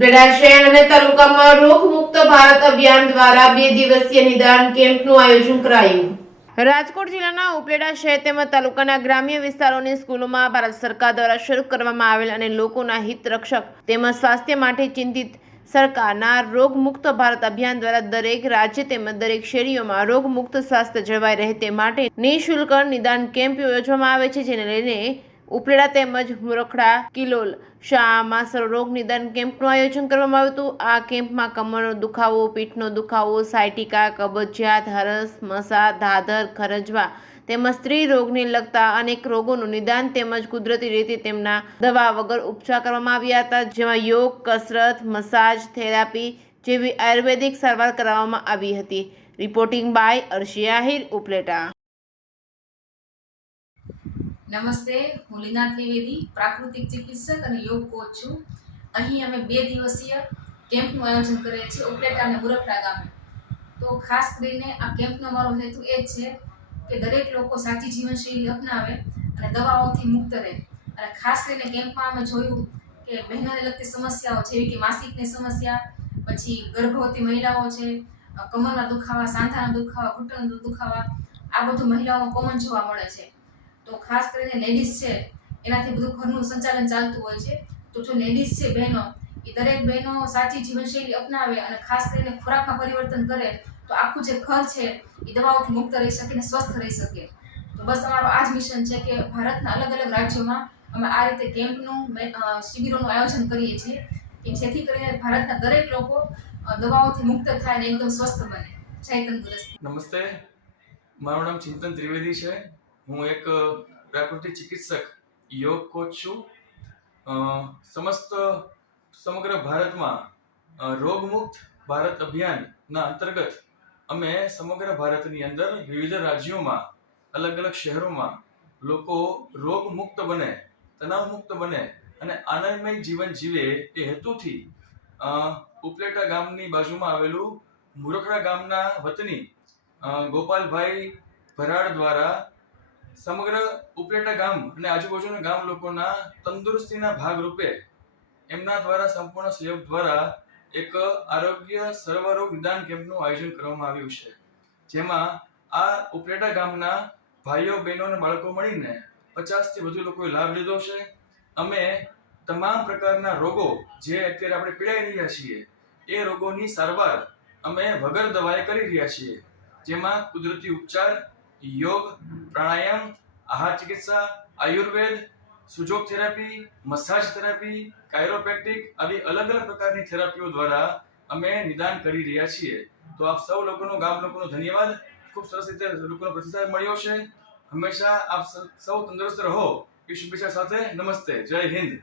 ઉપલેટા શહેર અને તાલુકામાં રોગમુક્ત ભારત અભિયાન દ્વારા 2 દિવસીય નિદાન કેમ્પનું આયોજન કરાયું. રાજકોટ જિલ્લાના ઉપલેટા શહેર તેમજ તાલુકાના ગ્રામ્ય વિસ્તારોની સ્કૂલોમાં ભારત સરકાર દ્વારા શરૂ કરવામાં આવેલ અને લોકોના હિત રક્ષક તેમજ સ્વાસ્થ્ય માટે ચિંતિત સરકારના રોગમુક્ત ભારત અભિયાન દ્વારા દરેક રાજ્ય તેમજ દરેક શેરીઓમાં રોગમુક્ત સ્વાસ્થ્ય જળવાઈ રહે તે માટે નિઃશુલ્ક નિદાન કેમ્પ યોજવામાં આવે છે, જેને લઈને ઉપલેટા તેમજ મુરખડા કિલોલ શાળામાં સર્વરોગ નિદાન કેમ્પનું આયોજન કરવામાં આવ્યું હતું. આ કેમ્પમાં કમરનો દુખાવો, પીઠનો દુખાવો, સાયટિકા, કબજિયાત, હરસ, મસા, ધાધર, ખરજવા તેમજ સ્ત્રી રોગને લગતા અનેક રોગોનું નિદાન તેમજ કુદરતી રીતે તેમના દવા વગર ઉપચાર કરવામાં આવ્યા હતા, જેમાં યોગ, કસરત, મસાજ, થેરાપી જેવી આયુર્વેદિક સારવાર કરવામાં આવી હતી. Reporting by Arshi Ahir, Upleta. નમસ્તે, હું લીના ત્રિવેદી, પ્રાકૃતિક ચિકિત્સક અને યોગ કોચ છું. અહીં અમે 2 દિવસીય કેમ્પનું આયોજન કરીએ છીએ ઉપલેટા અને મુરખડા ગામે. તો ખાસ કરીને આ કેમ્પનો અમારો હેતુ એ જ છે કે દરેક લોકો સાચી જીવનશૈલી અપનાવે અને દવાઓથી મુક્ત રહે. અને ખાસ કરીને કેમ્પમાં અમે જોયું કે બહેનોને લગતી સમસ્યાઓ જેવી કે માસિકની સમસ્યા, પછી ગર્ભવતી મહિલાઓ છે, કમરના દુખાવા, સાંધાના દુખાવા, ઘૂંટણના દુખાવા, આ બધું મહિલાઓમાં કોમન જોવા મળે છે. તો ખાસ કરીને લેડીઝ છે એનાથી બધું ઘરનું સંચાલન ચાલતું હોય છે. તો જો લેડીઝ છે બહેનો, એ દરેક બહેનો સાચી જીવનશૈલી અપનાવે અને ખાસ કરીને ખોરાકમાં પરિવર્તન કરે તો આખું જે ઘર છે એ દવાઓથી મુક્ત રહી શકે અને સ્વસ્થ રહી શકે. તો બસ અમારો આ જ મિશન છે કે ભારતના અલગ અલગ રાજ્યોમાં અમે આ રીતે કેમ્પનું શિબિરોનું આયોજન કરીએ છીએ કે જેથી કરીને ભારતના દરેક લોકો દવાઓથી મુક્ત થાય અને એકદમ સ્વસ્થ બને. જય તંદુરસ્તી. નમસ્તે, મારું નામ ચિંતન ત્રિવેદી છે. હું એક પ્રાકૃતિક ચિકિત્સક, યોગ કોચ છું. સમગ્ર ભારતમાં રોગમુક્ત ભારત અભિયાનના અંતર્ગત અમે સમગ્ર ભારતની અંદર વિવિધ રાજ્યોમાં, અલગ અલગ શહેરોમાં લોકો રોગમુક્ત બને, તણાવમુક્ત બને અને આનંદમય જીવન જીવે એ હેતુથી ઉપલેટા ગામની બાજુમાં આવેલું મુરખડા ગામના વતની ગોપાલભાઈ ભરાડ દ્વારા સમગ્ર ઉપલેટા ગામ અને આજુબાજુના ગામ લોકોના તંદુરસ્તીના ભાગરૂપે એમના દ્વારા સંપૂર્ણ સહયોગ દ્વારા એક આરોગ્ય સર્વરોગ નિદાન કેમ્પનું આયોજન કરવામાં આવ્યું છે, જેમાં આ ઉપલેટા ગામના ભાઈઓ, બહેનો અને બાળકો મળીને 50થી વધુ લોકોએ લાભ લીધો છે. અમે તમામ પ્રકારના રોગો જે અત્યારે આપણે પીડાઈ રહ્યા છીએ એ રોગોની સારવાર અમે વગર દવાએ કરી રહ્યા છીએ, જેમાં કુદરતી ઉપચાર, યોગ, પ્રાણાયામ, આહાર ચિકિત્સા, Ayurveda, સુજોગ therapy, massage therapy, chiropractic આવી અલગ અલગ પ્રકારની થેરાપીઓ દ્વારા અમે નિદાન કરી રહ્યા છીએ. તો આપ સૌ લોકોનો, ગામ લોકોનો ધન્યવાદ. ખૂબ સરસ રીતે લોકોનો પ્રતિસાદ મળ્યો છે. હંમેશા આપ સૌ તંદુરસ્ત રહો એ શુભેચ્છા સાથે. નમસ્તે, જય હિન્દ.